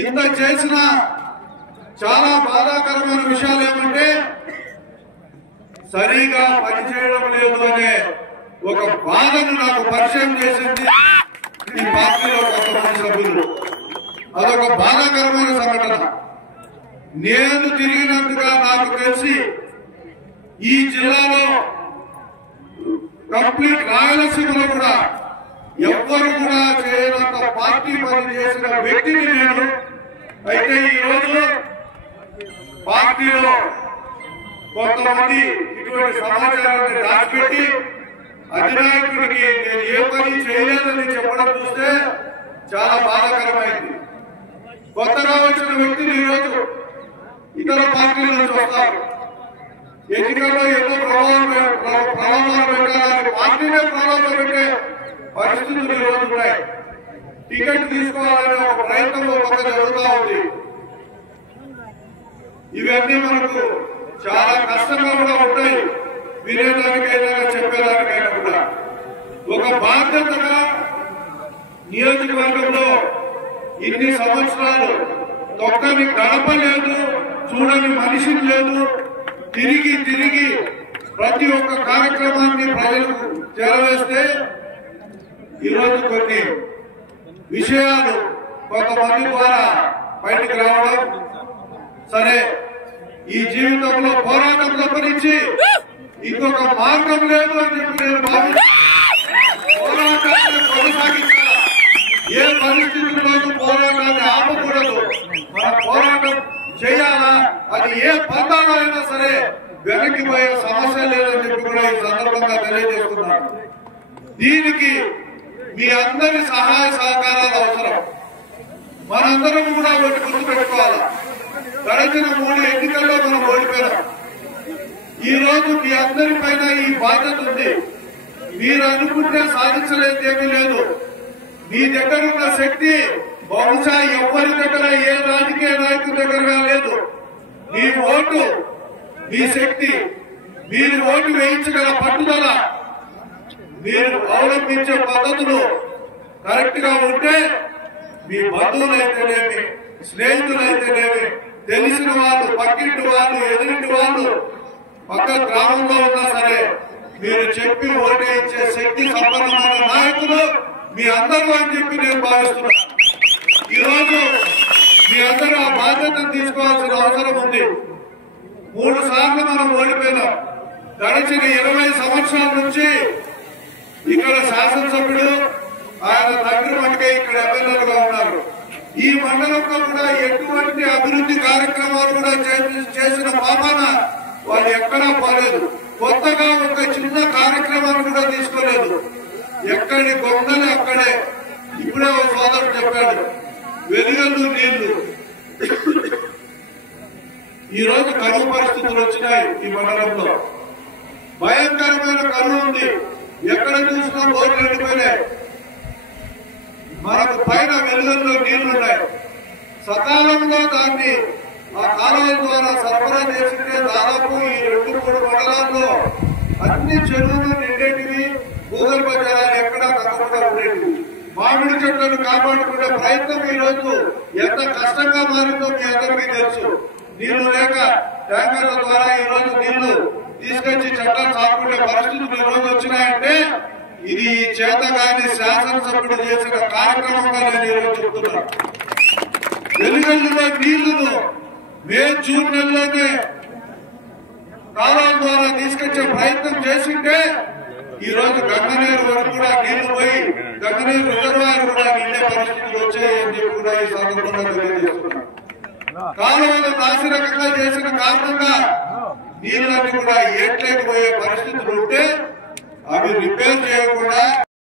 ఇంత చేసిన చాలా బాధాకరమైన విషయాలు ఏమంటే సరిగా పనిచేయడం లేదు అనే ఒక బాధను నాకు పరిచయం చేసింది ఈ పార్టీలో కొంతమంది సభ్యులు. అదొక బాధాకరమైన సంఘటన. నేను తిరిగినందుగా నాకు తెలిసి ఈ జిల్లాలో కంప్లీట్ రాయలసీమలో కూడా ఎవ్వరు కూడా చేయనంత పార్టీ పని చేసిన వ్యక్తిని నేను. అయితే ఈ రోజు పార్టీలో కొంతమంది ఇటువంటి సమాచారాన్ని దాచిపెట్టి అధినాయకుడికి నేను ఏ పని చేయలేదని చెప్పడం చూస్తే చాలా బాధాకరమైంది. కొత్తగా వచ్చిన వ్యక్తులు ఈరోజు ఇతర పార్టీల నుంచి వస్తారు. ఎన్నికల్లో ఎన్నో ప్రభావాలు పెట్టాలని పార్టీనే ప్రభావం పెట్టే పరిస్థితులు ఈరోజు ఉన్నాయి. టికెట్ తీసుకోవాలనే ఒక ప్రయత్నం ఒక జరుగుతూ ఉంది. ఇవన్నీ మనకు చాలా కష్టంగా కూడా ఉంటాయి, వినేదానికైనా చెప్పేదానికైనా కూడా. ఒక బాధ్యతగా నియోజకవర్గంలో ఇన్ని సంవత్సరాలు తొక్కని గడప లేదు, చూడని మనిషి లేదు. తిరిగి తిరిగి ప్రతి ఒక్క కార్యక్రమాన్ని ప్రజలకు చేరవేస్తే ఈరోజు కొన్ని విషయాలు కొంతమంది ద్వారా బయటికి రావడం, సరే ఈ జీవితంలో పోరాటం తప్పనించి ఇంకొక మార్గం లేదు అని చెప్పి నేను భావించి పోరాటాన్ని కొనసాగించాలి. ఏ పరిస్థితుల్లోనూ పోరాటాన్ని ఆపకూడదు. మన పోరాటం చేయాలా, అది ఏ పందాలో అయినా సరే వెనక్కి పోయే సమస్య లేదని చెప్పి కూడా ఈ సందర్భంగా తెలియజేస్తున్నాను. దీనికి మీ అందరి సహాయ సహకారాలు అవసరం. మనందరం కూడా ఒకటి గుర్తుపెట్టుకోవాలి. గడిచిన 3 ఎన్నికల్లో మనం ఓడిపోయాం. ఈ రోజు మీ అందరి పైన ఈ బాధ్యత ఉంది. మీరు అనుకుంటే సాధించలేదు ఏమీ లేదు. మీ దగ్గర ఉన్న శక్తి బహుశా ఎవరి దగ్గర ఏ రాజకీయ నాయకుడి దగ్గరగా లేదు. మీ ఓటు, మీ శక్తి, మీరు ఓటు వేయించగల పట్టుదల, మీరు అవలంబించే పద్ధతులు కరెక్ట్ గా ఉంటే మీ బంధువులైతేనేమి, స్నేహితులైతేనేమి, తెలిసిన వాళ్ళు, పక్కింటి వాళ్ళు, ఎదురింటి వాళ్ళు, పక్క గ్రామంలో ఉన్నా సరే మీరు చెప్పి ఓటేయించే శక్తి సంపన్నమైన నాయకులు మీ అందరూ అని చెప్పి నేను భావిస్తున్నాను. ఈరోజు మీ అందరూ ఆ బాధ్యతను తీసుకోవాల్సిన అవసరం ఉంది. 3 సార్లు మనం ఓడిపోయినాం. గడిచిన 20 సంవత్సరాల నుంచి ఇక్కడ శాసనసభ్యుడు, ఆయన తండ్రి మటుకే ఇక్కడ ఎమ్మెల్యేలుగా ఉన్నారు. ఈ మండలంలో కూడా ఎటువంటి అభివృద్ధి కార్యక్రమాలు కూడా చేసిన పాపాన వాళ్ళు ఎక్కడా పోలేదు. కొత్తగా ఒక చిన్న కార్యక్రమాన్ని కూడా తీసుకోలేదు. ఎక్కడి గొంగలు అక్కడే. ఇప్పుడే ఒక సోదరుడు చెప్పాడు, వెలుగల్లు నీళ్లు. ఈ రోజు కరువు పరిస్థితులు వచ్చినాయి. ఈ మండలంలో భయంకరమైన కరువు ఉంది. ఎక్కడ చూసినా బోర్లు ఎండిపోయినాయి. మనకు పైన వెలుగల్లో నీళ్లున్నాయి. సకాలంలో దాన్ని ఆ కాలువల ద్వారా సరఫరా చేస్తుంటే దాదాపు ఈ 2-3 మండలాల్లో అన్ని చెరువులు నిండేటివి, భూగర్భ జలాలు ఎక్కడా తగ్గకుండా ఉండేటివి. మామిడి చెట్లను కాపాడుకునే ప్రయత్నం ఈ రోజు ఎంత కష్టంగా మారిందో మీ అందరికీ తెలుసు. నీళ్లు లేక ట్యాంకర్ల ద్వారా ఈ రోజు నీళ్లు తీసుకొచ్చి చట్టాలు సాగుకునే పరిస్థితులు ఈ రోజు వచ్చినాయంటే ఇది చేతగాని శాసనసభ్యుడు చేసిన కార్యక్రమంగా నేను ఈరోజు చెప్తున్నాను. వెలుగల్లులో నీళ్లను మే, జూన్ నెలలోనే కాలువల ద్వారా తీసుకొచ్చే ప్రయత్నం చేసింటే ఈ రోజు గంగనేరు వరకు కూడా నీళ్లు పోయి గంగనేరు రిజర్వాయర్ కూడా నిండే పరిస్థితులు వచ్చాయని చెప్పి కూడా ఈ సందర్భంగా తెలియజేస్తున్నాను. కాలువలు నాసిరకంగా చేసిన కారణంగా నీళ్ళని కూడా ఏట్లేకపోయే పరిస్థితులు ఉంటే అవి రిపేర్ చేయకుండా